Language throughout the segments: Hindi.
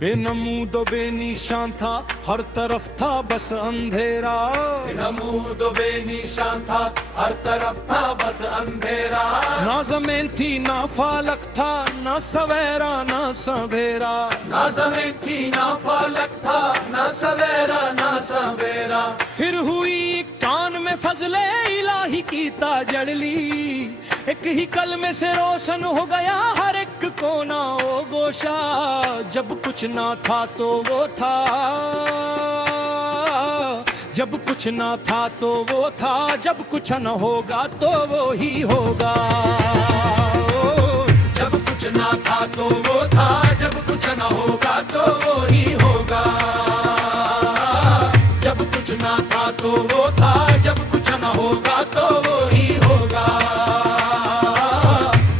बेनमूद बेनिशान था, हर तरफ था बस अंधेरा। बेनमूद बेनिशान था, हर तरफ था बस अंधेरा। ना जमीन थी ना फालक था, ना सवेरा ना सवेरा। ना जमीन थी ना फालक था, ना सवेरा ना सवेरा। फिर हुई कान में फजले इलाही की ताजड़ली, एक ही कलमे से रोशन हो गया हर एक कोना ओ गोशा। जब कुछ ना था तो वो था, जब कुछ ना था तो वो था, जब कुछ न होगा तो वो ही होगा। जब कुछ ना था तो वो था, जब कुछ न होगा तो वो ही होगा। जब कुछ ना था तो वो था, जब कुछ न होगा तो वो ही होगा।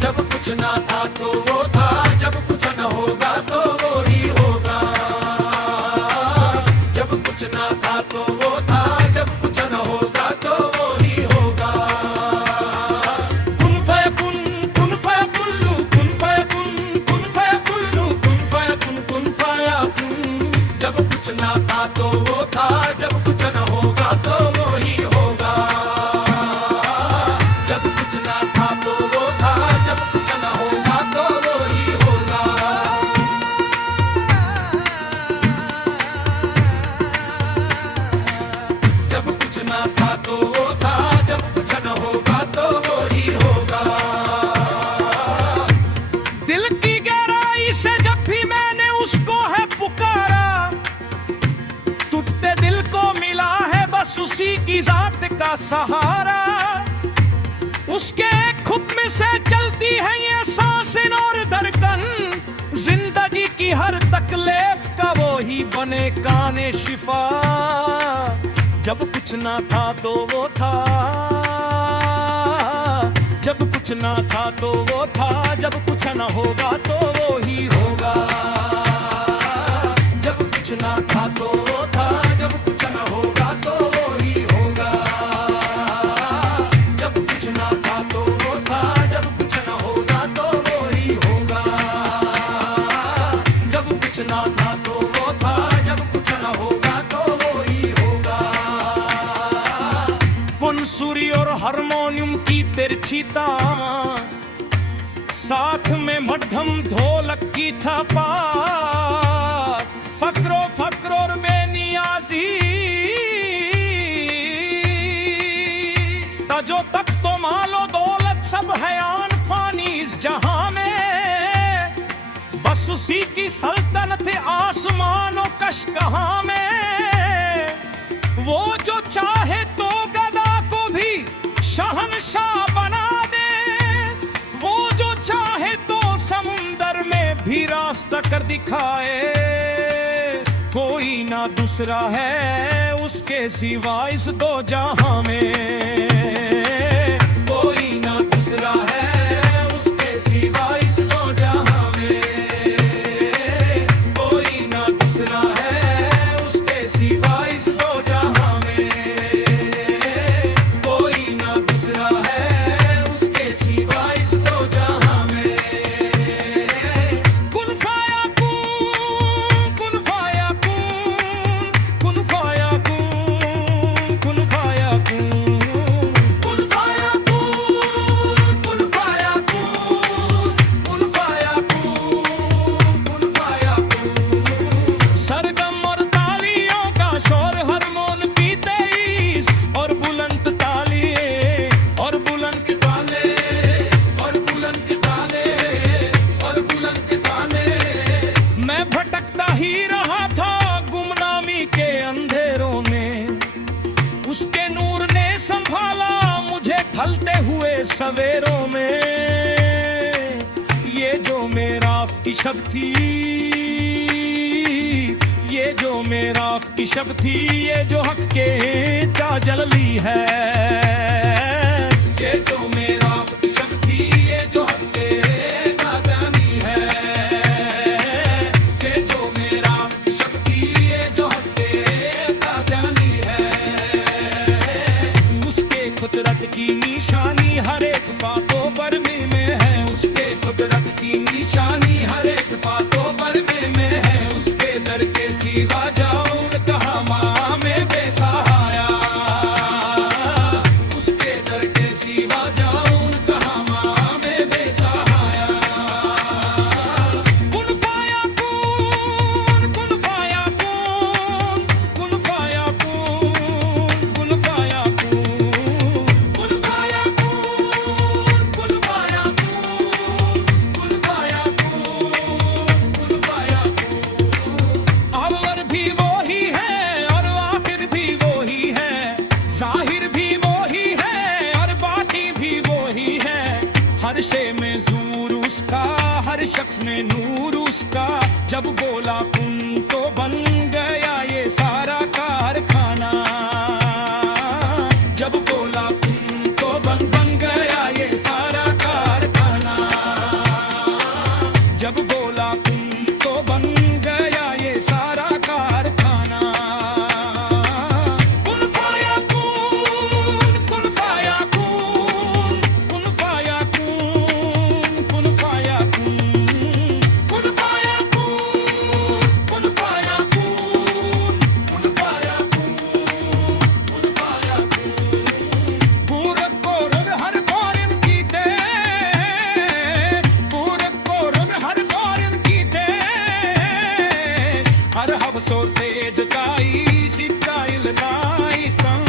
जब कुछ ना था तो वो था, जब कुछ न होगा तो वो ही होगा। जब कुछ ना था तो वो था, जब कुछ न होगा तो वो ही होगा। कुन फयकुन, कुन फयकुल्लु, कुन फयकुन, कुन फयकुल्लु, कुन फयकुन, कुन फयकुन। जब कुछ ना था तो वो था, जब कुछ न होगा तो वो ही होगा। जब कुछ ना था तो वो था, जब कुछ न होगा तो वो ही होगा। जब कुछ ना था तो वो था, जब कुछ न होगा तो वो ही होगा। दिल की गहराई से जब भी मैंने उसको है पुकारा, टूटते दिल को मिला है बस उसी की जात का सहारा। उसके एक हुक्म से चलती है ये सांसें और धड़कन, जिंदगी की हर तकलीफ का वो ही बने काने शिफा। जब कुछ ना था तो वो था, जब कुछ ना था तो वो था, जब कुछ न होगा तो वो ही होगा। जब कुछ ना था तो वो था, जब कुछ न होगा तो वो ही होगा। जब कुछ ना था तो वो था, जब कुछ न होगा तो वो ही होगा। जब कुछ ना था तो वो था, जब कुछ न होगा तो वो ही होगा। बंसुरी और हारमोनियम की तिरछी तान, साथ में मध्यम ढोलक की थपात, फकरो फकरो और बेनियाजी, तजो तक तो मालो दौलत सब है आन फानी इस जहां में। बस उसी की सल्तनत आसमानों कश कहां में। वो जो चाहे तो गदा को भी शहंशाह बना दे, वो जो चाहे तो समुंदर में भी रास्ता कर दिखाए। कोई ना दूसरा है उसके सिवा इस दो जहां में। कोई ना दूसरा है उसके सिवा इस दो जहां में। कोई ना दूसरा है उसके सिवा इस दो जहां में। कोई ना दूसरा है उसके सिवा इस दो जहां में। कुन फायकुन, कुन फायकुन, कुन फायकुन, कुन फायकुन। कुन फायकुन, कुन फायकुन, कुन फायकुन, कुन फायकुन। सरगम और तालियों का शोर हारमोन की तेईस और बुलंद तालिये और बुलंद ताले और बुलंद ताले और बुलंद ताले। मैं भटकता ही रहा था गुमनामी के अंधेरों में, उसके नूर ने संभाला मुझे ढलते हुए सवेरों में। ये जो मेराफ की शब थी, ये जो मेराफ की शब थी, ये जो हक के ताजली है। ये जो मेरा शब थी, ये जो हक्के नादानी है। ये जो मेरा शब थी, ये जो हक्के नादानी है। उसके कुदरत की निशानी हर एक बातों पर में है। उसके कुदरत की निशानी हर एक बातों पर में है। उसके हर शख्स में नूर उसका, जब बोला कुन तो बन गया ये सारा कारखाना। जब बोला कुन तो बन गया ये सारा कारखाना। जब बोला कुन तो बन गया ये सारा कारखाना। कुन फाया कुन, कुन फाया कुन, कुन फाया कुन, कुन फाया कुन, कुन फाया कुन, कुन फाया कुन, कुन फाया कुन, कुन फाया कुन। पूरब को रब हर कौरन की दे, पूरब को रब हर कौरन की दे। हर हवस और तेज काई सिकाइल नाइस्तान।